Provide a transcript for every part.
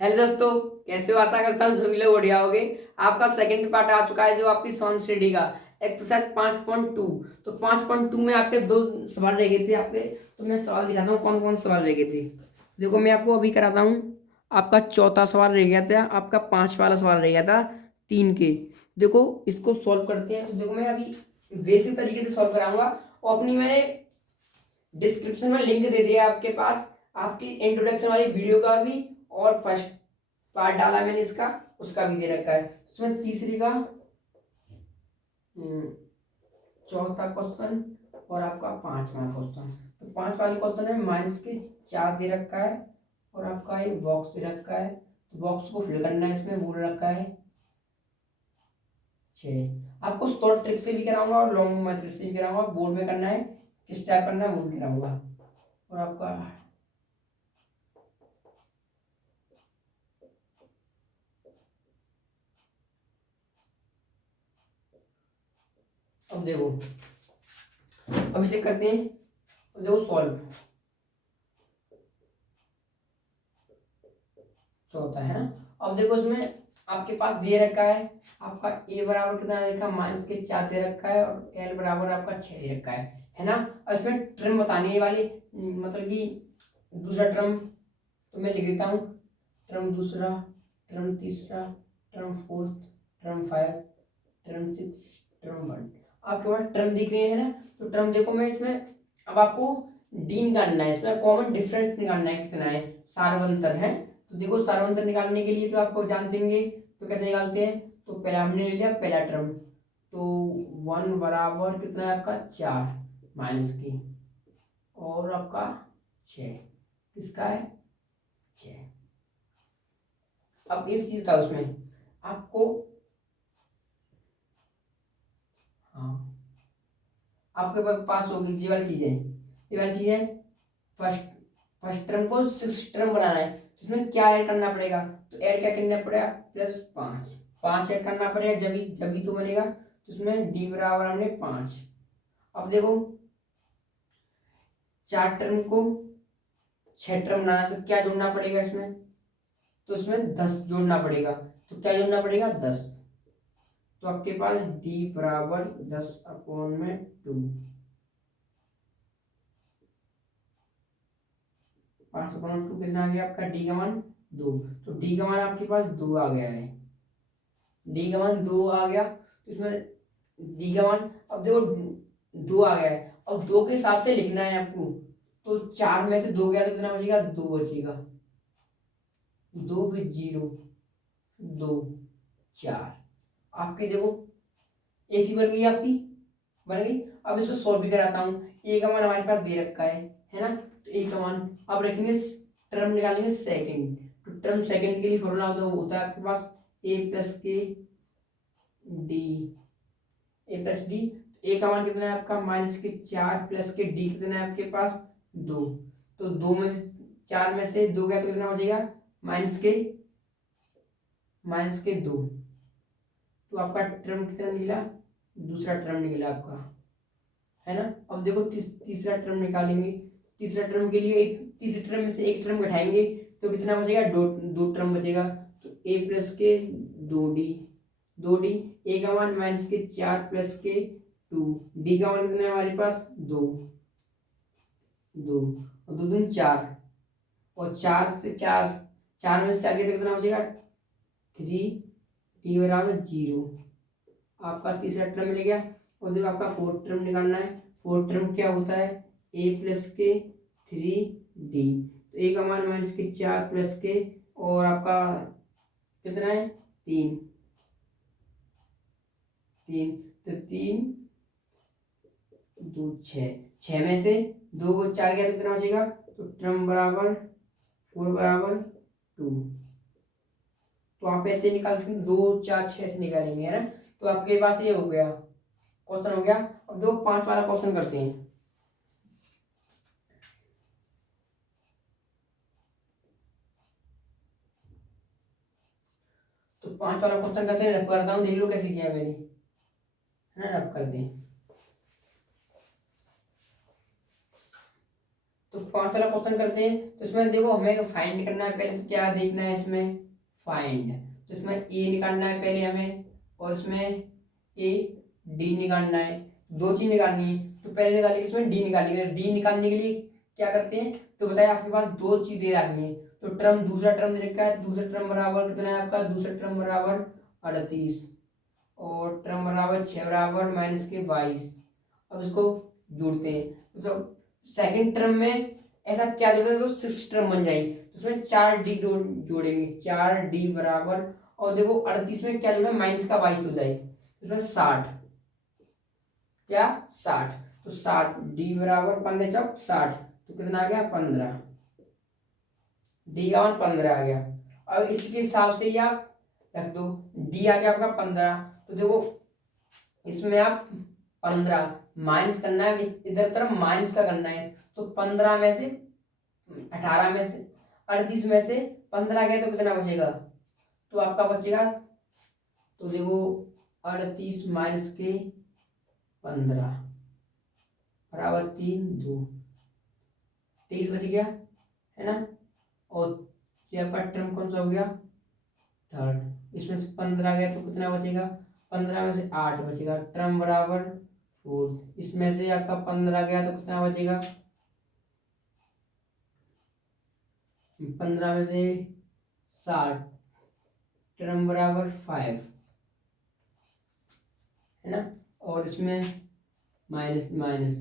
Hello दोस्तों, कैसे हो? आशा करता हूँ सभी लोग बढ़िया होंगे। आपका सेकंड पार्ट आ चुका है जो आपकी सॉन्ग स्टडी का एक्सरसाइज 5.2। तो 5.2 में आपके दो सवाल रह गए थे आपके। तो मैं सवाल दिखाता हूँ कौन कौन सवाल रह गए थे। देखो मैं आपको अभी कराता हूँ। आपका चौथा सवाल रह गया था, आपका 5 वाला सवाल रह गया था 3 के। देखो इसको सॉल्व करते हैं। तो देखो मैं अभी बेसिक तरीके से सॉल्व कराऊंगा और अपनी मैंने डिस्क्रिप्शन में लिंक दे दिया है आपके पास, आपकी इंट्रोडक्शन वाली वीडियो का भी और फर्स्ट पार्ट डाला मैंने इसका, उसका भी दे रखा है। उसमें तीसरी का चौथा क्वेश्चन और आपका 5वां क्वेश्चन। तो 5 वाले क्वेश्चन है माइनस के 4 दे रखा है और आपका एक बॉक्स दे रखा है। तो बॉक्स को फिल करना है, इसमें बोल रखा है 6। आपको शॉर्ट ट्रिक से भी कराऊंगा और लॉन्ग मेथड से भी कराऊंगा। बोर्ड में करना है, किस टाइप करना है वो भी कराऊंगा। और आपका अब देखो, अब इसे करते हैं। अब देखो सॉल्व चौथा है ना। अब देखो इसमें आपके पास दे रखा है आपका ए बराबर कितना दे रखा है, माइनस के 4 दे रखा है और एल बराबर आपका 6 दे रखा है ना। और इसमें ट्रम बतानी है वाली, मतलब कि दूसरा ट्रम तो मैं लिख देता हूँ। ट्रम दूसरा, ट्रम तीसरा, term fourth, term 5, term 6, term 1। आपके पास ट्रम दिख रहे हैं ना। तो ट्रम देखो मैं इसमें अब आपको डी निकालना है, इसमें कॉमन डिफरेंस निकालना है कितना है, सार्वंतर है। तो देखो सार्वंतर निकालने के लिए तो आपको जानते होंगे, तो कैसे निकालते हैं। तो पहला हमने ले लिया पहला टर्म, तो 1 बराबर कितना है आपका 4 माइनस की और आपका 6, किसका है 6। अब एक चीज था उसमें आपको, हाँ आपके पास होगी ये वाली चीजें, ये वाली चीजें फर्स्ट फर्स्ट टर्म को सिक्स टर्म बनाना है। तो इसमें क्या ऐड करना पड़ेगा, तो ऐड क्या करना पड़ेगा +5, 5 ऐड करना पड़ेगा जब जब तो बनेगा। तो इसमें डी बराबर हमने 5। अब देखो 4 टर्म को 6 टर्म बनाना है, तो क्या जोड़ना पड़ेगा इसमें, तो इसमें 10 जोड़ना पड़ेगा। तो क्या जोड़ना पड़ेगा 10। तो आपके पास डी बराबर 10/2, 5/2 कितना आ गया आपका, डी का मान 2। तो डी का मान आपके पास 2 आ गया है, डी का मान 2 आ गया। तो इसमें डी का मान अब देखो 2 आ गया है। अब 2 के हिसाब से लिखना है आपको। तो 4 में से 2 गया तो कितना बचेगा, 2 बचेगा। 2 फिर 0, 2, 4। आपकी देखो एक ही बन गई आपकी, बन गई। अब इसको सॉल्व भी कराता हूँ। ए का मान हमारे पास दे रखा है ना। तो ए का मान अब रखेंगे, टर्म निकालेंगे सेकंड। तो टर्म सेकंड के लिए फॉर्मूला होता है आपके पास ए प्लस के डी, ए प्लस डी। ए का मान कितना है आपका माइनस के 4 प्लस के डी कितना है आपके पास 2। तो 2 में से 4 में से 2 गया तो कितना बचेगा, माइनस के 2। तो आपका टर्म कितना निकला, दूसरा टर्म निकला आपका, है ना। अब देखो तीसरा टर्म निकालेंगे। तीसरा टर्म के लिए एक तीसरे टर्म में से एक टर्म घटाएंगे तो कितना बचेगा, दो टर्म बचेगा। तो ए प्लस के 2d, 2d। ए का मान माइनस के 4 प्लस के 2, डी का मान कितना है हमारे पास 2, 2 और 2 दूनी 4 और 4 से 4, 4 में से 4 गया तो कितना बचेगा 3, डी बराबर 0। आपका तीसरा टर्म मिल गया। और देखो आपका फोर्थ टर्म निकालना है। फोर्थ टर्म क्या होता है, ए प्लस के 3d। तो ए का मान माइनस के 4 प्लस के और आपका कितना है 3, 3। तो 3 2 6, 6 में से 2 को 4 गया तो कितना बचेगा, तो टर्म बराबर 4 बराबर 2। तो आप ऐसे निकाल सकते 2 4 6 से निकालेंगे, है ना। तो आपके पास ये हो गया, क्वेश्चन हो गया। अब दो 5 वाला क्वेश्चन करते हैं। तो 5 वाला क्वेश्चन करते हैं, रब करता हूँ, देख लो कैसे किया मैंने, है ना। रब कर दें। तो पांच वाला क्वेश्चन करते हैं। तो इसमें देखो हमें फाइंड करना है पहले, तो क्या देखना है इसमें फाइंड, तो इसमें ए निकालना है पहले हमें, और इसमें ए डी निकालना है, दो चीज निकालनी है। तो पहले निकालेंगे इसमें डी निकालेंगे। डी निकालने के लिए क्या करते हैं, तो बताया आपके पास दो चीज दे रखी है, तो टर्म दूसरा टर्म दे रखा है, दूसरा टर्म बराबर कितना है आपका, दूसरा टर्म बराबर 38 और टर्म बराबर 6 बराबर -22। अब इसको जोड़ते हैं, तो सेकंड टर्म में ऐसा क्या जोड़ेंगे तो 6 टर्म बन जाएगी, तो उसमें 4d जोड़ेंगे, 4d बराबर, और देखो 38 में क्या जोड़ा -22 हो जाएगी, उसमें 60, क्या 60, तो 60d बराबर 15 चौक 60, तो कितना आ गया 15, डी का मान 15 आ गया। अब इसके हिसाब से ही आप रख दो, डी आ गया आपका 15, तो देखो इसमें आप 15 माइनस करना है, इधर तरफ माइनस का करना है, तो 15 में से 18 में से 38 में से 15 गया तो कितना बचेगा, तो आपका बचेगा, तो देखो 38 माइनस के 15 बराबर 3 2 23 बच गया है ना। और ये आपका टर्म कौन सा हो गया थर्ड, इसमें से 15 गया तो कितना बचेगा, 15 में से 8 बचेगा, टर्म बराबर 4, इसमें से आपका 15 गया तो कितना बचेगा, 15 में से 60, टर्म बराबर 5 है ना। और इसमें माइनस माइनस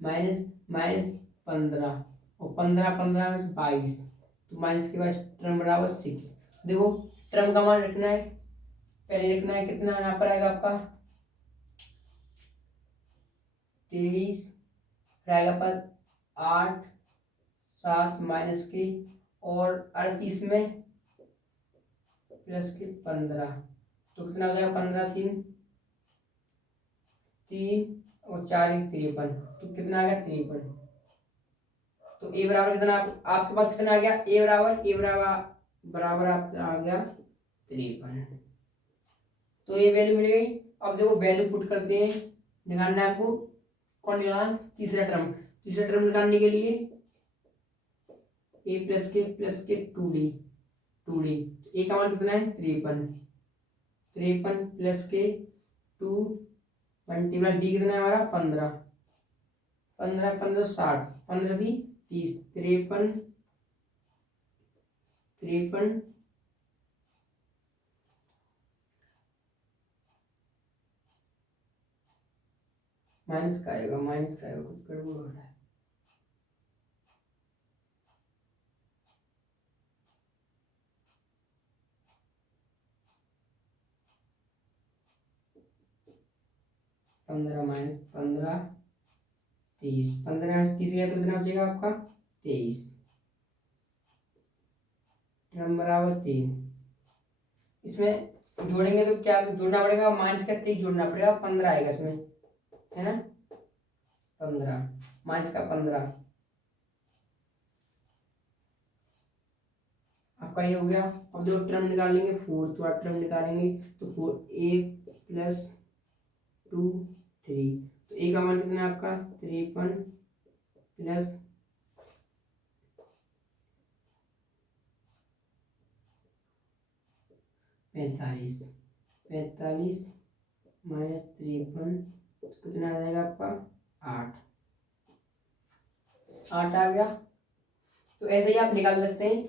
माइनस माइनस 15 और 15 में से 22, तो माइनस के बाद टर्म बराबर 6। देखो टर्म का मान रखना है, पहले रखना है कितना यहाँ पर आएगा आपका 23, फिर आएगा पर 8 7 माइनस के और 38 में प्लस के 15, तो कितना हो जाएगा 15 3 और 4 53, तो कितना आ गया 53। तो ए बराबर कितना आपके पास कितना आ गया, ए बराबर आपका आ गया 53, तो ये वैल्यू मिल गई। अब देखो वैल्यू पुट करते हैं, निकालना है आपको, कौन निकालना, तीसरा टर्म निकालने के लिए ए प्लस के 2d, ए का मान कितना है 53 प्लस के 2 मल्टीप्लाई डी कितना है हमारा 15 60, 15 दी 30, 53 माइनस का आएगा कुछ गड़बड़ हो रहा है, -15 30, 15 में 30 गया तो कितना बचेगा आपका 23, टर्म बराबर 3। इसमें जोड़ेंगे तो क्या जोड़ना पड़ेगा, माइनस का 30 जोड़ना पड़ेगा, 15 आएगा इसमें है ना, 15 माइनस का 15 आपका ये हो गया। अब दो टर्म निकालेंगे, फोर्थ वाला टर्म निकालेंगे, तो 4a प्लस 2 3, तो ए का मान कितना है आपका 53 प्लस 45 माइनस 53, कितना आ जाएगा आपका 8 आ गया। तो ऐसे ही आप निकाल सकते हैं,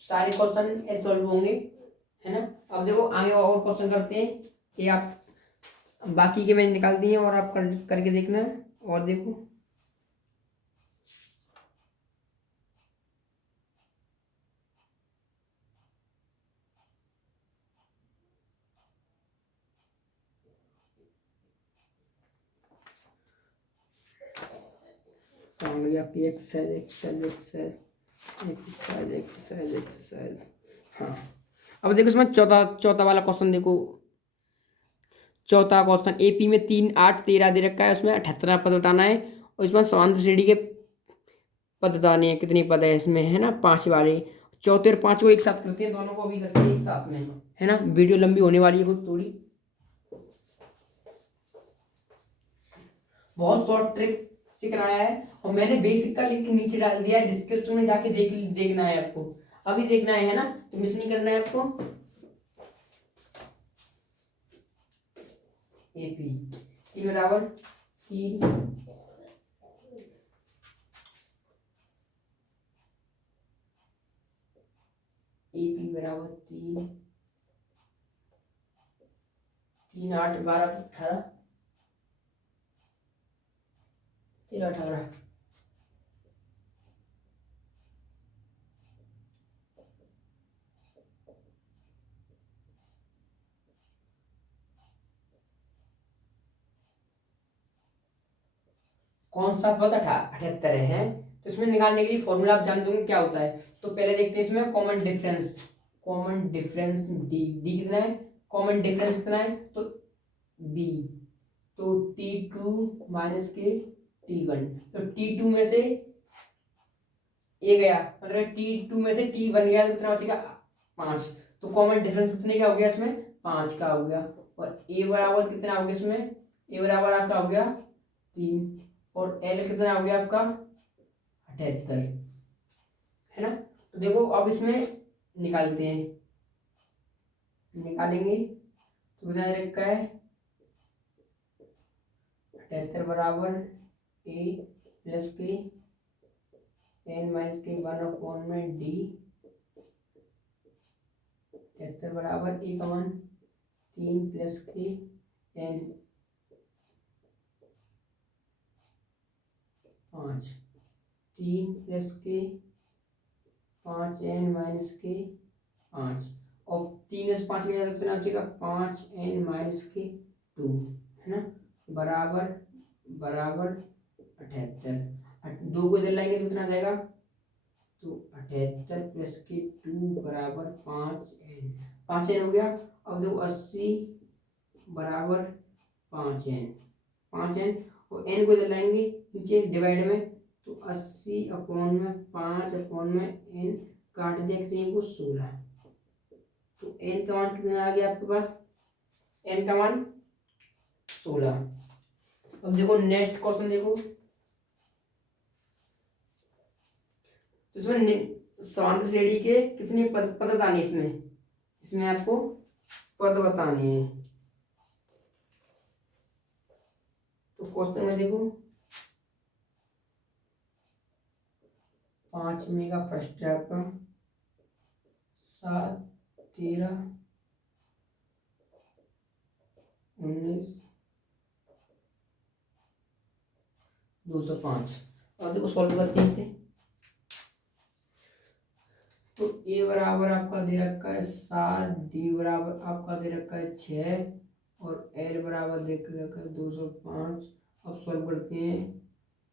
सारे क्वेश्चन ऐसे सॉल्व होंगे है ना। अब देखो आगे और क्वेश्चन करते हैं, कि आप बाकी के मैंने निकाल दिए और आप करके देखना है, और देखो आपकी एक्सरसाइज। हाँ अब देखो इसमें चौथा वाला क्वेश्चन देखो, चौथा क्वेश्चन एपी में 3 8 13 दे रखा है, उसमें 78 पद बताना है, और इसमें समांतर श्रेणी के पद बताने हैं, कितने पद है इसमें है ना, 5 वाले। चौथे और 5 को एक साथ करते हैं, दोनों को भी करते हैं एक साथ में है ना, वीडियो लंबी होने वाली है कुछ थोड़ी, बहुत शॉर्ट ट्रिक से कराया है और मैंने बेसिक का लिंक नीचे डाल दिया है, डिस्क्रिप्शन में जाके देखना है आपको, अभी देखना है ना, तो मिस नहीं करना है आपको। एपी टी बराबर तीन, एपी बराबर तीन, 3 8 12 18, 13 18, कौन सा पद 78 है। तो इसमें निकालने के लिए फॉर्मूला आप जान दोगे क्या होता है। तो पहले देखते हैं इसमें common difference, common difference D, D कितना है, कॉमन डिफरेंस कितना है, तो बी, तो T2 माइनस के T1, तो T2 में से ए गया, मतलब T2 में से T1 गया, तो कितना बचेगा 5, तो कॉमन डिफरेंस कितने का हो गया इसमें 5 का हो गया। और ए बराबर कितना हो गया इसमें, ए बराबर आपका हो गया 3, और एल कितना हो गया आपका 78, है ना। तो देखो अब इसमें निकालते हैं, निकालेंगे तो कितना रखा है 78 बराबर ए प्लस के एन माइनस के 1 में डी, 78 बराबर ए का मान 3 प्लस के एन 5, 3 प्लस के 5 एन माइनस के 5, और 3 से 5 में कितना बचेगा 5 एन माइनस के 2, है ना, बराबर बराबर 78, 2 को इधर लाएंगे तो कितना आ जाएगा, तो 78 प्लस के 2 बराबर 5 एन हो गया। अब देखो 80 बराबर 5 एन, और एन को इधर लाएंगे नीचे डिवाइड में, तो 80 अपॉन में 5 अपॉन में एन काट देखते हैं वो 16, तो एन का मान कितना आ गया आपके पास, एन का मान 16। अब देखो नेक्स्ट क्वेश्चन देखो, तो इसमें समांतर श्रेणी के कितने पद बताने, इसमें आपको पद बताने हैं। तो क्वेश्चन में देखो 5 में का फर्स्ट है आपका 7 13 19 205, और देखो सॉल्व करते हैं इसे। तो ए बराबर आपका दे रखा है 7, डी बराबर आपका दे रखा है 6, और एल बराबर दे रखा है 205। अब सॉल्व करते हैं,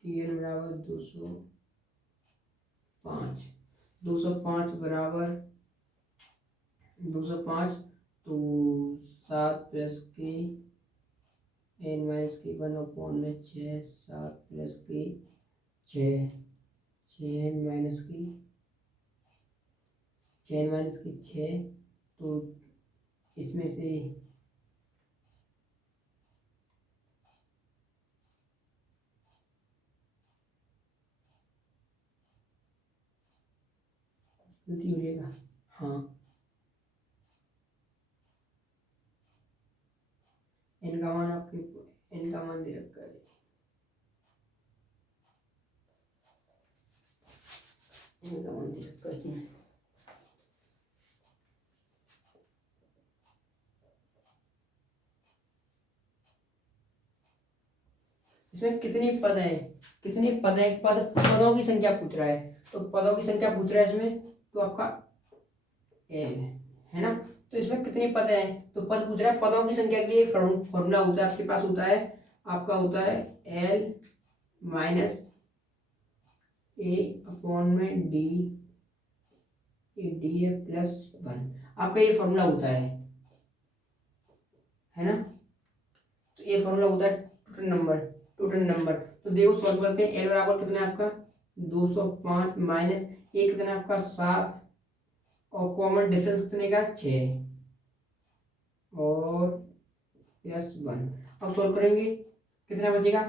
टी एन बराबर 205 बराबर 205, तो 7 प्लस के एन माइनस के 1 अपॉन में 6, 7 प्लस के 6 एन माइनस की 6, तो इसमें से गलती हो जाएगा, हाँ एन का मान आपके एन का मान दे रखा है, एन का मान दे रखा है इसमें। इसमें कितने पद हैं, पदों की संख्या पूछ रहा है, तो पदों की संख्या पूछ रहा है इसमें, तो आपका एल है ना। तो इसमें कितने पद हैं, तो पद पूछ रहा है, पदों की संख्या के लिए फॉर्मूला होता है आपके पास, होता है आपका होता है एल माइनस ए अपॉन में डी, डी ए प्लस 1, आपका ये फॉर्मूला होता है ना। तो ये फॉर्मूला होता है टोटल नंबर। तो देखो सॉल्व करते हैं, एल बराबर कितना है आपका 205 माइनस ए कितना है आपका 7, और कॉमन डिफरेंस कितने का 6 और प्लस 1। अब सॉल्व करेंगे कितना बचेगा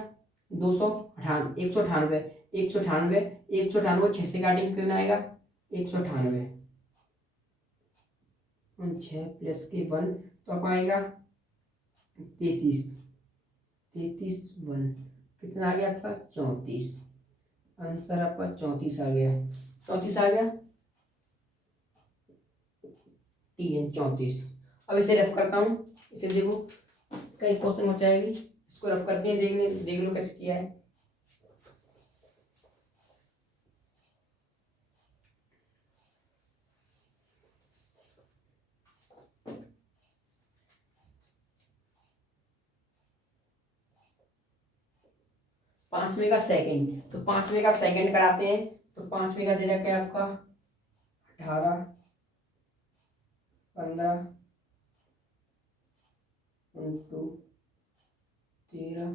298, 198, 198, 198 6 से काटेंगे कितना आएगा 198, 6 प्लस के 1 तो आपका आएगा 33, 33 1 कितना आ गया आपका 34, आंसर आपका 34 आ गया, 34 आ गया, ठीक है 34। अब इसे रफ करता हूँ, इसे देखो इसका एक क्वेश्चन हो जाएगी, इसको रफ करते हैं, देख लो कैसे किया है। पांचवे का सेकंड, तो पांचवे का सेकंड कराते हैं, तो पांचवे का दे रखा है आपका 18, 15 इंटू 13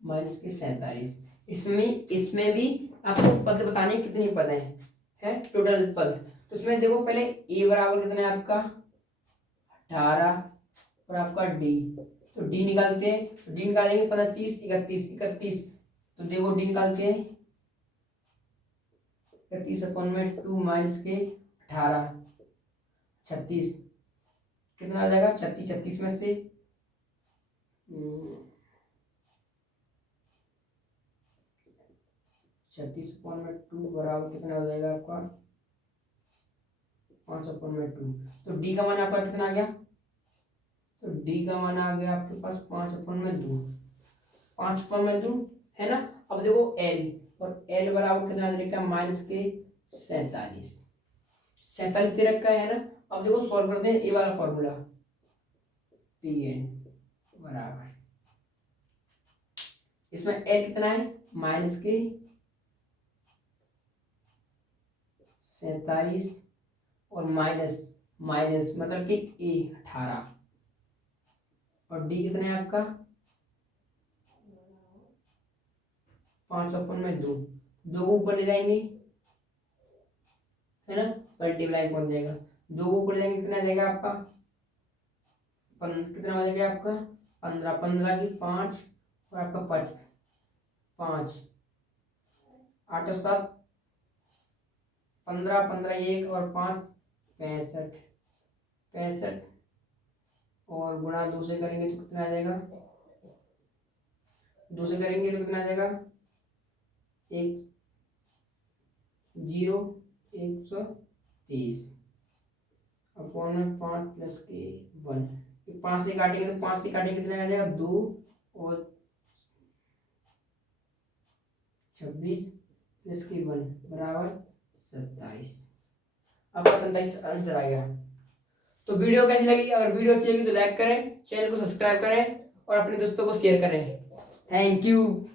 माइनस के 47। इसमें भी आपको पद बताने कितने पद है टोटल पद। तो इसमें देखो पहले ए बराबर कितना है आपका 18 और आपका डी, तो डी निकालते हैं, तो डी निकालेंगे 15 30 31 31, तो देखो डी निकालते हैं 31/2 माइनस के 18 36, कितना आ जाएगा 36, 36 में से 36/2 बराबर कितना हो जाएगा आपका 5/2। तो डी का मान आपका कितना आ गया, तो डी का मान आ गया आपके पास 5/2, 5/2 है ना। अब देखो एल, और एल बराबर कितना दे रखा है माइनस के 47, 47 दे रखा है ना। अब देखो सॉल्व करते हैं ए वाला फॉर्मूला, टी एन बराबर, इसमें एल कितना है माइनस के 47 और माइनस माइनस मतलब कि ए 18 और डी कितना है आपका 5/2, दो को ऊपर ले जाएंगे है ना, मल्टीप्लाई बन जाएगा, दो को ऊपर ले जाएंगे कितना आ जाएगा आपका कितना हो जाएगा आपका 15, 15 की 5 और आपका 5 8 और 7 15, 15 1 और 5 65, 65 और गुणा 2 से करेंगे तो कितना आ जाएगा, 2 से करेंगे तो कितना आ जाएगा 130 अपॉन में 5 प्लस के 1, 5 से काटेंगे तो 5 से काटेंगे कितना आ जाएगा 2 और 26 प्लस के 1 बराबर 27, आपका 27 आंसर आ गया। तो वीडियो कैसी लगी, अगर वीडियो अच्छी लगी तो लाइक करें, चैनल को सब्सक्राइब करें और अपने दोस्तों को शेयर करें। Thank you.